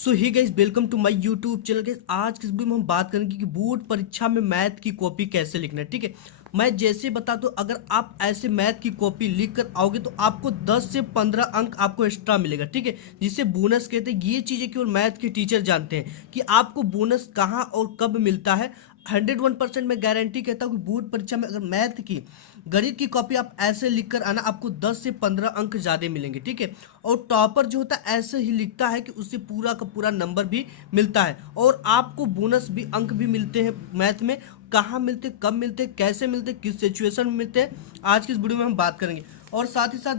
So hi guys, welcome to my YouTube channel. Guys, आज की इस वीडियो में हम बात करेंगे कि बोर्ड परीक्षा में मैथ की कॉपी कैसे लिखना है। ठीक है, मैं जैसे बता दूं, अगर आप ऐसे मैथ की कॉपी लिख कर आओगे तो आपको 10 से 15 अंक आपको एक्स्ट्रा मिलेगा। ठीक है, जिसे बोनस कहते हैं। ये चीज़ें केवल मैथ के टीचर जानते हैं कि आपको बोनस कहाँ और कब मिलता है। 101% मैं गारंटी कहता हूँ कि बोर्ड परीक्षा में अगर मैथ की गणित की कॉपी आप ऐसे लिख कर आना, आपको 10 से 15 अंक ज़्यादा मिलेंगे। ठीक है, और टॉपर जो होता है ऐसे ही लिखता है कि उससे पूरा का पूरा नंबर भी मिलता है और आपको बोनस भी अंक भी मिलते हैं मैथ में। कहाँ मिलते, कब मिलते, कैसे मिलते, किस सिचुएशन में मिलते हैं, आज की इस वीडियो में हम बात करेंगे। और साथ ही साथ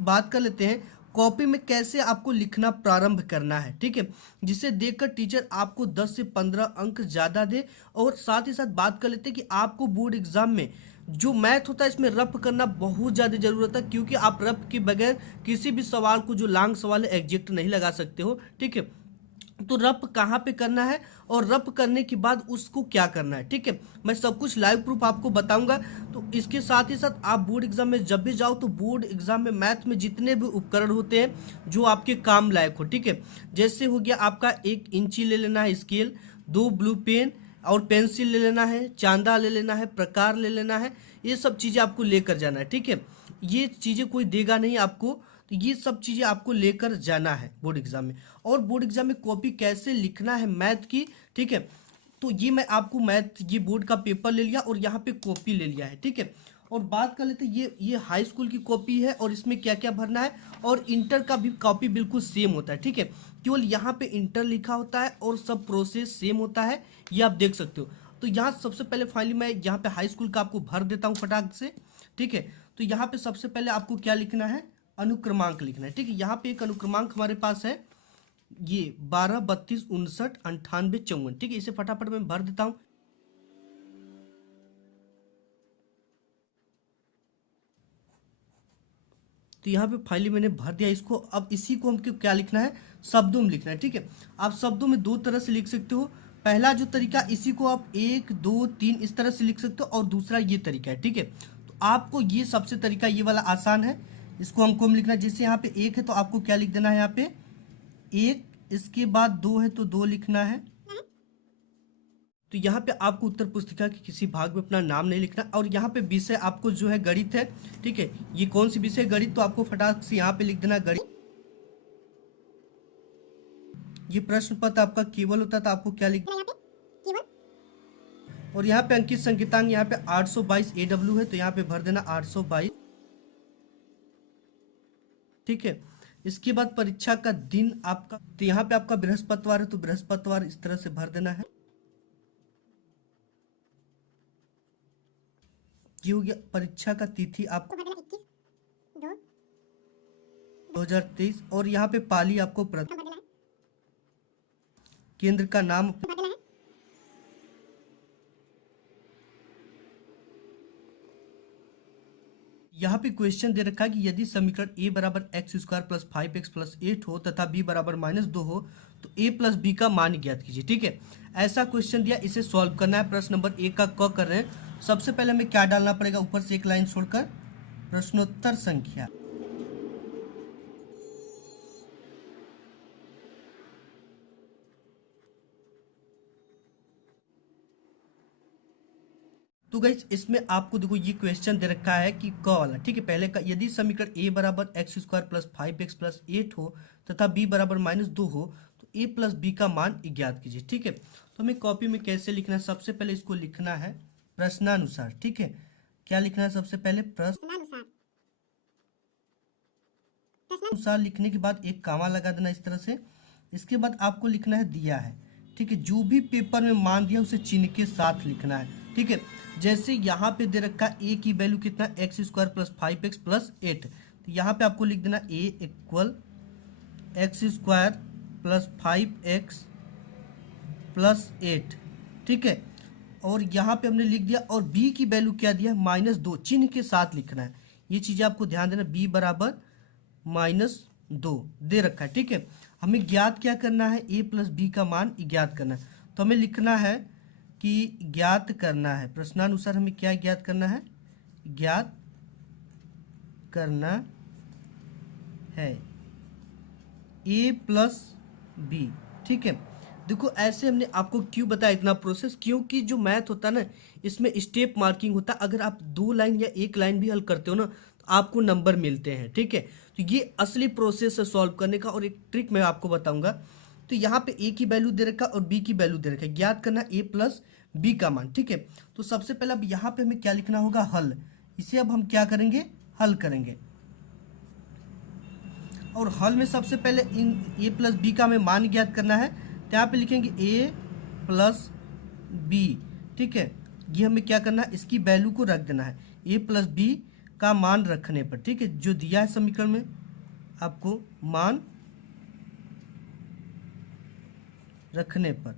बात कर लेते हैं कॉपी में कैसे आपको लिखना प्रारंभ करना है। ठीक है, जिसे देखकर टीचर आपको 10 से 15 अंक ज़्यादा दे। और साथ ही साथ बात कर लेते हैं कि आपको बोर्ड एग्जाम में जो मैथ होता है इसमें रफ करना बहुत ज़्यादा ज़रूरत है, क्योंकि आप रफ के बगैर किसी भी सवाल को, जो लॉन्ग सवाल है, एग्जैक्ट नहीं लगा सकते हो। ठीक है, तो रफ कहाँ पे करना है और रफ करने के बाद उसको क्या करना है। ठीक है, मैं सब कुछ लाइव प्रूफ आपको बताऊंगा। तो इसके साथ ही साथ आप बोर्ड एग्जाम में जब भी जाओ तो बोर्ड एग्जाम में मैथ में जितने भी उपकरण होते हैं जो आपके काम लायक हो। ठीक है, जैसे हो गया आपका एक इंची ले लेना है स्केल, दो ब्लू पेन और पेंसिल ले लेना है, चांदा ले लेना है, प्रकार ले लेना है। ये सब चीज़ें आपको लेकर जाना है। ठीक है, ये चीज़ें कोई देगा नहीं आपको, तो ये सब चीज़ें आपको लेकर जाना है बोर्ड एग्जाम में। और बोर्ड एग्जाम में कॉपी कैसे लिखना है मैथ की। ठीक है, तो ये मैं आपको मैथ, ये बोर्ड का पेपर ले लिया और यहाँ पे कॉपी ले लिया है। ठीक है, और बात कर लेते हैं, ये हाई स्कूल की कॉपी है और इसमें क्या क्या भरना है। और इंटर का भी कॉपी बिल्कुल सेम होता है। ठीक है, केवल यहाँ पे इंटर लिखा होता है और सब प्रोसेस सेम होता है, ये आप देख सकते हो। तो यहाँ सबसे पहले फाइनली मैं यहाँ पे हाई स्कूल का आपको भर देता हूँ फटाक से। ठीक है, तो यहाँ पे सबसे पहले आपको क्या लिखना है, अनुक्रमांक लिखना है। ठीक है, यहाँ पे एक अनुक्रमांक हमारे पास है, ये 12 32 59 98 54। ठीक है, इसे फटाफट मैं भर देता हूँ। तो यहाँ पे फाइनली मैंने भर दिया इसको। अब इसी को हमको क्या लिखना है, शब्दों में लिखना है। ठीक है, आप शब्दों में दो तरह से लिख सकते हो। पहला जो तरीका, इसी को आप 1 2 3 इस तरह से लिख सकते हो, और दूसरा ये तरीका है। ठीक है, तो आपको ये सबसे तरीका ये वाला आसान है, इसको हमको हम लिखना है। जैसे यहाँ पे एक है तो आपको क्या लिख देना है, यहाँ पे एक, इसके बाद दो है तो दो लिखना है। तो यहाँ पे आपको उत्तर पुस्तिका के किसी भाग में अपना नाम नहीं लिखना। और यहाँ पे विषय आपको जो है गणित है। ठीक है, ये कौन सी विषय गणित, तो आपको फटाक से यहाँ पे लिख देना गणित। ये प्रश्न पत्र आपका केवल होता है तो आपको क्या लिख, और यहाँ पे अंकित संकेतांक यहाँ पे 822 AW है तो यहाँ पे भर देना 822। ठीक है, इसके बाद परीक्षा का दिन आपका, तो यहाँ पे आपका बृहस्पतिवार है तो बृहस्पतिवार इस तरह से भर देना है। ये हो गया परीक्षा का तिथि आपको 2023। और यहाँ पे पाली आपको केंद्र का नाम, यहाँ पे क्वेश्चन दे रखा है कि यदि समीकरण a बराबर x square plus 5x plus 8 हो तथा b बराबर -2 हो तो a प्लस बी का मान ज्ञात कीजिए। ठीक है, ऐसा क्वेश्चन दिया, इसे सॉल्व करना है। प्रश्न नंबर 1 का क कर रहे हैं। सबसे पहले हमें क्या डालना पड़ेगा, ऊपर से एक लाइन छोड़कर प्रश्नोत्तर संख्या। तो गाइस, इसमें आपको देखो ये क्वेश्चन दे रखा है कि क वाला। ठीक है, पहले का, यदि समीकरण a बराबर x square plus 5x plus 8 हो तथा b बराबर -2 हो तो a प्लस बी का मान ज्ञात कीजिए। ठीक है, तो हमें कॉपी में कैसे लिखना है, सबसे पहले इसको लिखना है प्रश्नानुसार। ठीक है, क्या लिखना है, सबसे पहले प्रश्नानुसार लिखने के बाद एक कामा लगा देना इस तरह से। इसके बाद आपको लिखना है दिया है। ठीक है, जो भी पेपर में मान दिया उसे चिन्ह के साथ लिखना है। ठीक है, जैसे यहाँ पे दे रखा है ए की वैल्यू कितना, x square plus 5x plus 8, तो यहाँ पे आपको लिख देना A equal x square plus 5x plus 8। ठीक है, और यहाँ पे हमने लिख दिया, और b की वैल्यू क्या दिया, -2, चिन्ह के साथ लिखना है। ये चीज़ें आपको ध्यान देना, b बराबर -2 दे रखा है। ठीक है, हमें ज्ञात क्या करना है, a प्लस बी का मान ज्ञात करना है। तो हमें लिखना है कि ज्ञात करना है, प्रश्नानुसार हमें क्या ज्ञात करना है, ज्ञात करना है a प्लस बी। ठीक है। देखो ऐसे हमने आपको क्यों बताया इतना प्रोसेस, क्योंकि जो मैथ होता है ना इसमें स्टेप मार्किंग होता है। अगर आप 2 लाइन या 1 लाइन भी हल करते हो ना तो आपको नंबर मिलते हैं, ठीक है। तो ये असली प्रोसेस है सॉल्व करने का, और एक ट्रिक मैं आपको बताऊंगा। तो यहाँ पे ए की वैल्यू दे रखा है और बी की वैल्यू दे रखा है, ज्ञात करना ए प्लस बी का मान, ठीक है। तो सबसे पहले अब यहाँ पे हमें क्या लिखना होगा, हल। इसे अब हम क्या करेंगे, हल करेंगे। और हल में सबसे पहले इन ए प्लस बी का हमें मान ज्ञात करना है, तो यहाँ पे लिखेंगे ए प्लस बी, ठीक है। ये हमें क्या करना है, इसकी वैल्यू को रख देना है ए प्लस बी का मान रखने पर, ठीक है। जो दिया है समीकरण में आपको मान रखने पर,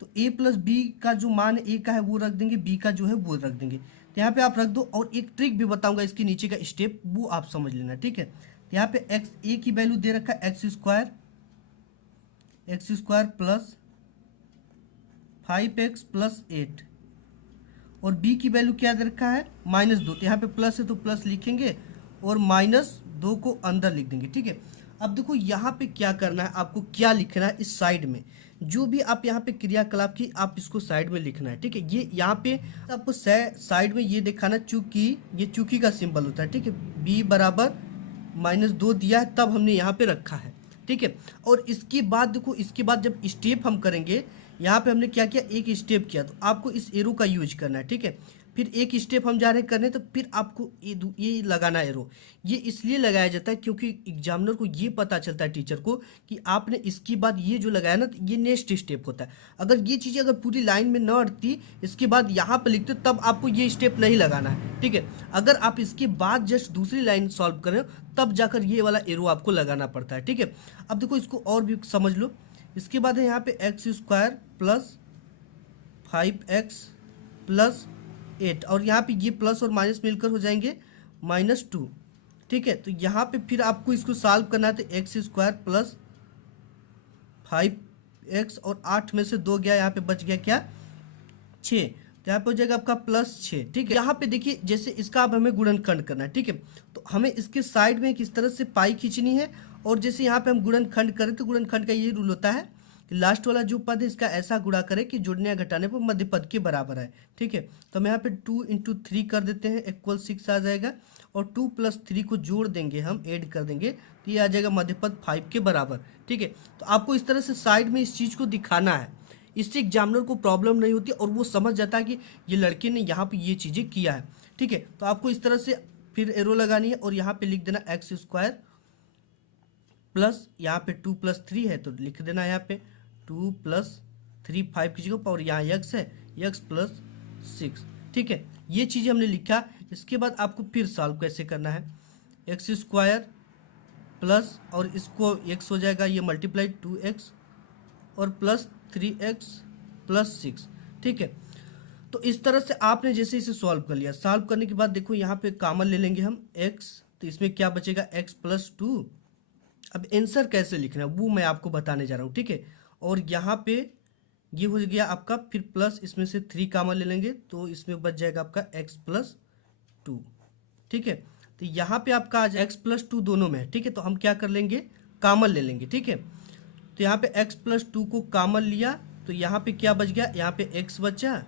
तो ए प्लस बी का जो मान ए का है वो रख देंगे, बी का जो है वो रख देंगे। तो यहाँ पे आप रख दो, और एक ट्रिक भी बताऊंगा इसके नीचे का स्टेप, वो आप समझ लेना, ठीक है। तो यहाँ पे एक्स ए की वैल्यू दे रखा है x square plus 5x plus 8, और b की वैल्यू क्या दे रखा है, -2। तो यहाँ पे प्लस है तो प्लस लिखेंगे और -2 को अंदर लिख देंगे, ठीक है। अब देखो यहाँ पे क्या करना है, आपको क्या लिखना है इस साइड में, जो भी आप यहाँ पे क्रियाकलाप की आप इसको साइड में लिखना है, ठीक है। ये यहाँ पे आपको साइड में ये दिखाना, चूंकि ये चूंकि का सिंबल होता है, ठीक है। b बराबर -2 दिया है तब हमने यहाँ पे रखा है, ठीक है। और इसके बाद देखो, इसके बाद जब स्टेप हम करेंगे, यहाँ पे हमने क्या किया, एक स्टेप किया, तो आपको इस एरो का यूज करना है, ठीक है। फिर एक स्टेप हम जा रहे हैं करने, तो फिर आपको ये लगाना एरो। ये इसलिए लगाया जाता है क्योंकि एग्जामिनर को ये पता चलता है, टीचर को, कि आपने इसके बाद ये जो लगाया ना, तो ये नेक्स्ट स्टेप होता है। अगर ये चीज़ें अगर पूरी लाइन में न अटती, इसके बाद यहाँ पर लिखते, तब आपको ये स्टेप नहीं लगाना है, ठीक है। अगर आप इसके बाद जस्ट दूसरी लाइन सॉल्व करें, तब जाकर ये वाला एरो आपको लगाना पड़ता है, ठीक है। अब देखो इसको और भी समझ लो। इसके बाद है यहाँ पे x square plus 5x plus 8, और यहाँ पे ये प्लस और माइनस मिलकर हो जाएंगे -2, ठीक है। तो यहाँ पे फिर आपको इसको सॉल्व करना है, तो एक्स स्क्वायर प्लस 5x और 8 में से 2 गया, यहाँ पे बच गया क्या, 6। तो यहाँ पे हो जाएगा आपका +6, ठीक है। यहाँ पे देखिए जैसे इसका अब हमें गुणनखंड करना है, ठीक है। तो हमें इसके साइड में किस तरह से पाई खींचनी है, और जैसे यहाँ पे हम गुणनखंड करें तो गुणनखंड का ये रूल होता है कि लास्ट वाला जो पद है इसका ऐसा गुणा करें कि जोड़ने या घटाने पर मध्य पद के बराबर है, ठीक है। तो हम यहाँ पे 2 × 3 कर देते हैं, इक्वल 6 आ जाएगा, और 2 + 3 को जोड़ देंगे, हम ऐड कर देंगे, तो ये आ जाएगा मध्य पद 5 के बराबर, ठीक है। तो आपको इस तरह से साइड में इस चीज़ को दिखाना है, इससे एग्जामिनर को प्रॉब्लम नहीं होती और वो समझ जाता है कि ये लड़के ने यहाँ पे ये चीज़ें किया है, ठीक है। तो आपको इस तरह से फिर एरो लगानी है, और यहाँ पे लिख देना एक्स स्क्वायर प्लस, यहाँ पे 2 + 3 है तो लिख देना यहाँ पे 2 + 3 5 की जगह, और यहाँ x है, x + 6, ठीक है। ये चीज़ें हमने लिखा। इसके बाद आपको फिर सॉल्व कैसे करना है, एक्स स्क्वायर प्लस, और इसको x हो जाएगा ये मल्टीप्लाई 2x और प्लस 3x + 6, ठीक है। तो इस तरह से आपने जैसे इसे सॉल्व कर लिया, सॉल्व करने के बाद देखो यहाँ पे कॉमन ले लेंगे हम x, तो इसमें क्या बचेगा, x + 2। अब आंसर कैसे लिखना है वो मैं आपको बताने जा रहा हूँ, ठीक है। और यहाँ पे ये हो गया आपका, फिर प्लस इसमें से 3 कॉमन ले लेंगे, तो इसमें बच जाएगा आपका x + 2, ठीक है। तो यहाँ पे आपका आ जाए x + 2 दोनों में है, ठीक है। तो हम क्या कर लेंगे, कॉमन ले लेंगे, ठीक है। तो यहाँ पे x + 2 को कॉमन लिया, तो यहाँ पे क्या बच गया, यहाँ पे x बचा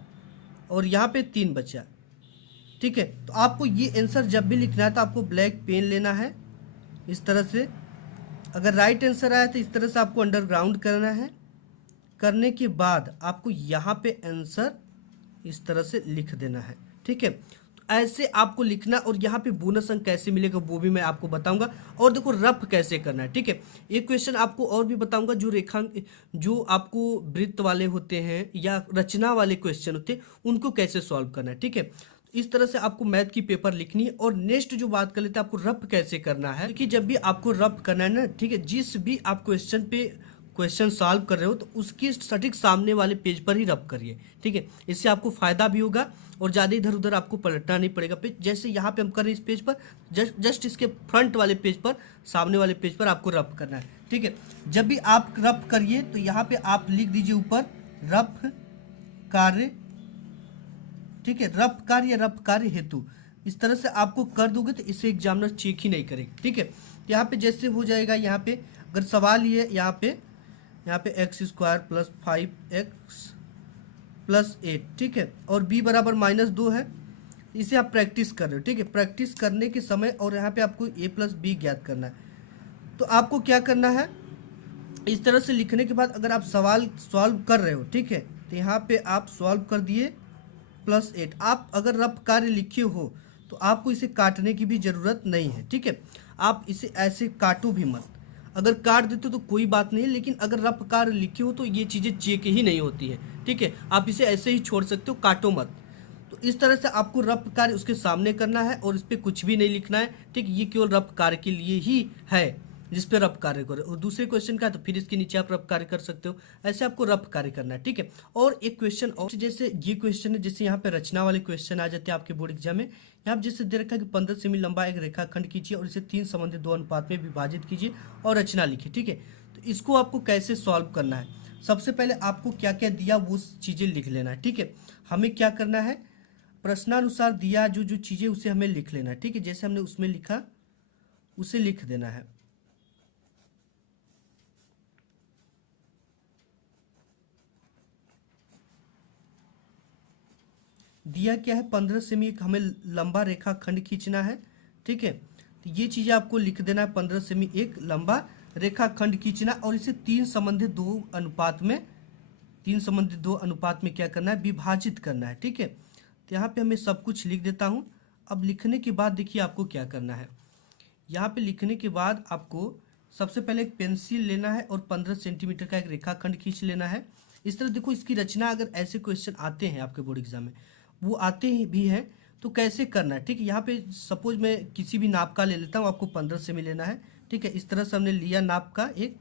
और यहाँ पे 3 बचा, ठीक है। तो आपको ये आंसर जब भी लिखना है तो आपको ब्लैक पेन लेना है इस तरह से। अगर राइट आंसर आया तो इस तरह से आपको अंडरग्राउंड करना है, करने के बाद आपको यहाँ पे आंसर इस तरह से लिख देना है, ठीक है। तो ऐसे आपको लिखना, और यहाँ पे बोनस अंक कैसे मिलेगा वो भी मैं आपको बताऊंगा। और देखो रफ कैसे करना है, ठीक है। एक क्वेश्चन आपको और भी बताऊंगा, जो रेखांक, जो आपको वृत्त वाले होते हैं या रचना वाले क्वेश्चन होते हैं, उनको कैसे सॉल्व करना है, ठीक है। इस तरह से आपको मैथ की पेपर लिखनी है। और नेक्स्ट जो बात कर लेते हैं, आपको रफ कैसे करना है, कि जब भी आपको रफ करना है ना, ठीक है, जिस भी आप क्वेश्चन सॉल्व कर रहे हो तो उसकी सटीक सामने वाले पेज पर ही रफ करिए, ठीक है। इससे आपको फायदा भी होगा और ज़्यादा इधर उधर आपको पलटना नहीं पड़ेगा पेज। जैसे यहाँ पे हम कर रहे हैं इस पेज पर, जस्ट इसके फ्रंट वाले पेज पर, सामने वाले पेज पर आपको रफ करना है, ठीक है। जब भी आप रफ करिए तो यहाँ पे आप लिख दीजिए ऊपर रफ कार्य, ठीक है, रफ कार्य या रफ कार्य हेतु। इस तरह से आपको कर दोगे तो इसे एग्जामिनर चेक ही नहीं करेगा, ठीक है। यहाँ पे जैसे हो जाएगा, यहाँ पे अगर सवाल ये यहाँ पे यहाँ पे x² प्लस 5x प्लस 8, ठीक है, और b बराबर -2 है। इसे आप प्रैक्टिस कर रहे हो, ठीक है। प्रैक्टिस करने के समय और यहाँ पे आपको a प्लस बी ज्ञात करना है। तो आपको क्या करना है, इस तरह से लिखने के बाद अगर आप सवाल सॉल्व कर रहे हो, ठीक है, तो यहाँ पे आप सॉल्व कर दिए +8। आप अगर रफ कार्य लिखे हो तो आपको इसे काटने की भी ज़रूरत नहीं है, ठीक है। आप इसे ऐसे काटो भी मत, अगर काट देते हो तो कोई बात नहीं, लेकिन अगर रफ कार्य लिखे हो तो ये चीज़ें चेक ही नहीं होती है, ठीक है। आप इसे ऐसे ही छोड़ सकते हो, काटो मत। तो इस तरह से आपको रफ कार्य उसके सामने करना है और इस पर कुछ भी नहीं लिखना है, ठीक। ये केवल रफ कार्य के लिए ही है, जिस पे रफ कार्य करो। और दूसरे क्वेश्चन का है तो फिर इसके नीचे आप रफ कार्य कर सकते हो। ऐसे आपको रफ कार्य करना है, ठीक है। और एक क्वेश्चन और, जैसे ये क्वेश्चन है, जैसे यहाँ पे रचना वाले क्वेश्चन आ जाते हैं आपके बोर्ड एग्जाम में। यहाँ पे जैसे दे रखा है कि 15 सेमी लंबा एक रेखाखंड कीजिए और इसे 3 संबंधित 2 अनुपात में विभाजित कीजिए और रचना लिखिए, ठीक है। तो इसको आपको कैसे सॉल्व करना है, सबसे पहले आपको क्या क्या दिया वो चीज़ें लिख लेना है, ठीक है। हमें क्या करना है, प्रश्नानुसार दिया जो जो चीज़ें उसे हमें लिख लेना है, ठीक है। जैसे हमने उसमें लिखा उसे लिख देना है। दिया क्या है, 15 सेमी एक हमें लंबा रेखाखंड खींचना है, ठीक है। तो ये चीज़ें आपको लिख देना है, 15 सेमी एक लंबा रेखाखंड खींचना और इसे 3 संबंधित 2 अनुपात में, 3 संबंधित 2 अनुपात में क्या करना है, विभाजित करना है, ठीक है। तो यहाँ पे हमें सब कुछ लिख देता हूँ। अब लिखने के बाद देखिए आपको क्या करना है, यहाँ पे लिखने के बाद आपको सबसे पहले एक पेंसिल लेना है और 15 सेंटीमीटर का एक रेखाखंड खींच लेना है। इस तरह देखो, इसकी रचना अगर ऐसे क्वेश्चन आते हैं आपके बोर्ड एग्जाम में, वो आते ही भी हैं, तो कैसे करना है, ठीक है। यहाँ पे सपोज मैं किसी भी नाप का ले लेता हूँ, आपको 15 से में लेना है, ठीक है। इस तरह से हमने लिया नाप का एक।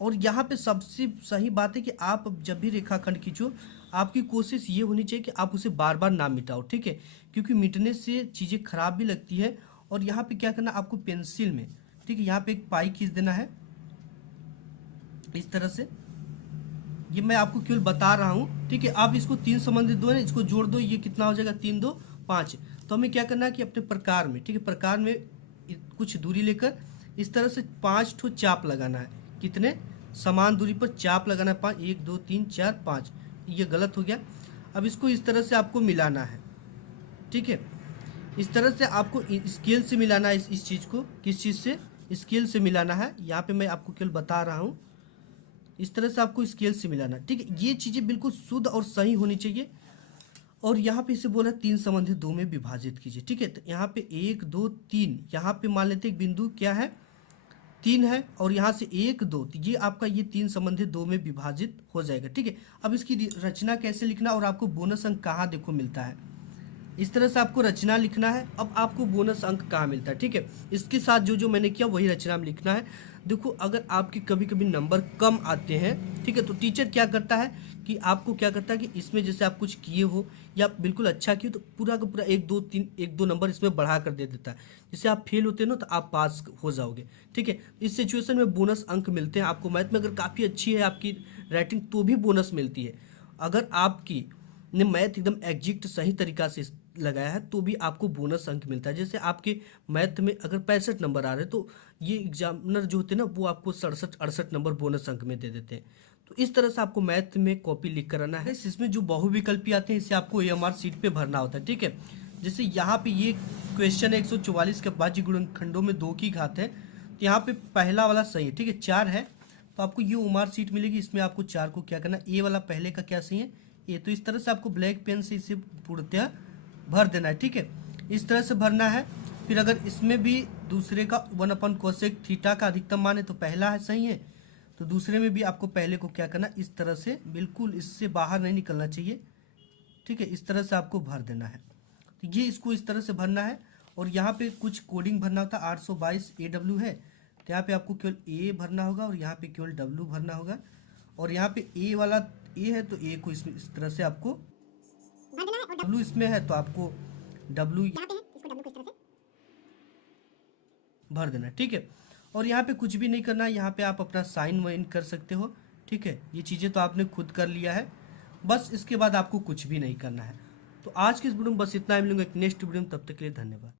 और यहाँ पे सबसे सही बात है कि आप जब भी रेखाखंड खींचो, आपकी कोशिश ये होनी चाहिए कि आप उसे बार बार ना मिटाओ, ठीक है, क्योंकि मिटने से चीज़ें खराब भी लगती है। और यहाँ पे क्या करना, आपको पेंसिल में, ठीक है, यहाँ पे एक पाई खींच देना है इस तरह से। ये मैं आपको केवल बता रहा हूँ, ठीक है। आप इसको 3 संबंधित 2 है, इसको जोड़ दो, ये कितना हो जाएगा, 3 2 5। तो हमें क्या करना है कि अपने प्रकार में, ठीक है, प्रकार में कुछ दूरी लेकर इस तरह से 5 ठो चाप लगाना है। कितने, समान दूरी पर चाप लगाना है 5, 1 2 3 4 5। ये गलत हो गया। अब इसको इस तरह से आपको मिलाना है, ठीक है। इस तरह से आपको स्केल से मिलाना है इस चीज़ को, किस चीज़ से, स्केल से मिलाना है। यहाँ पे मैं आपको केवल बता रहा हूँ, इस तरह से आपको स्केल से मिलाना, ठीक है। ये चीज़ें बिल्कुल शुद्ध और सही होनी चाहिए। और यहाँ पे इसे बोला 3 संबंधित 2 में विभाजित कीजिए, ठीक है। तो यहाँ पे 1 2 3, यहाँ पे मान लेते एक बिंदु क्या है, 3 है, और यहाँ से 1 2, तो ये आपका ये 3 संबंधित 2 में विभाजित हो जाएगा, ठीक है। अब इसकी रचना कैसे लिखना और आपको बोनस अंक कहाँ देखो मिलता है, इस तरह से आपको रचना लिखना है। अब आपको बोनस अंक कहाँ मिलता है, ठीक है। इसके साथ जो जो मैंने किया वही रचना में लिखना है। देखो, अगर आपके कभी कभी नंबर कम आते हैं, ठीक है, तो टीचर क्या करता है कि आपको क्या करता है कि इसमें जैसे आप कुछ किए हो या बिल्कुल अच्छा किए तो पूरा का पूरा 1 2 3 1 2 नंबर इसमें बढ़ा कर दे देता है। जैसे आप फेल होते हैं ना तो आप पास हो जाओगे, ठीक है। इस सिचुएशन में बोनस अंक मिलते हैं आपको। मैथ में अगर काफ़ी अच्छी है आपकी राइटिंग तो भी बोनस मिलती है। अगर आपकी ने मैथ एकदम एग्जैक्ट सही तरीका से लगाया है तो भी आपको बोनस अंक मिलता है। जैसे आपके मैथ में अगर 65 नंबर आ रहे हैं तो ये एग्जामिनर जो होते हैं ना वो आपको 67 68 नंबर बोनस अंक में दे देते हैं। तो इस तरह से आपको मैथ में कॉपी लिख कर आना है। इसमें जो बहुविकल्पी आते हैं इसे आपको AMR सीट पे भरना होता है, ठीक है। जैसे यहाँ पे ये क्वेश्चन है 144 के अविभाज्य गुणनखंडों में 2 की घात है, तो यहाँ पे पहला वाला सही है, ठीक है, 4 है, तो आपको ये OMR सीट मिलेगी। इसमें आपको 4 को क्या करना, ए वाला पहले का क्या सही है, ए। तो इस तरह से आपको ब्लैक पेन से इसे पूर्णतः भर देना है, ठीक है, इस तरह से भरना है। फिर अगर इसमें भी दूसरे का 1/cosec थीटा का अधिकतम मान है तो पहला है सही है, तो दूसरे में भी आपको पहले को क्या करना, इस तरह से बिल्कुल इससे बाहर नहीं निकलना चाहिए, ठीक है, इस तरह से आपको भर देना है। तो ये इसको इस तरह से भरना है। और यहाँ पे कुछ कोडिंग भरना होता है, 822 AW है, तो यहाँ पे आपको केवल ए भरना होगा और यहाँ पे केवल W भरना होगा। और यहाँ पे ए वाला ए है तो ए को इसमें इस तरह से आपको W इसमें है तो आपको W यहाँ पे है, इसको W को इस तरह से भर देना, ठीक है। और यहाँ पे कुछ भी नहीं करना है, यहाँ पे आप अपना साइन वाइन कर सकते हो, ठीक है। ये चीज़ें तो आपने खुद कर लिया है, बस इसके बाद आपको कुछ भी नहीं करना है। तो आज के इस वीडियो में बस इतना ही, मिलूंगा एक नेक्स्ट वीडियो में, तब तक के लिए धन्यवाद।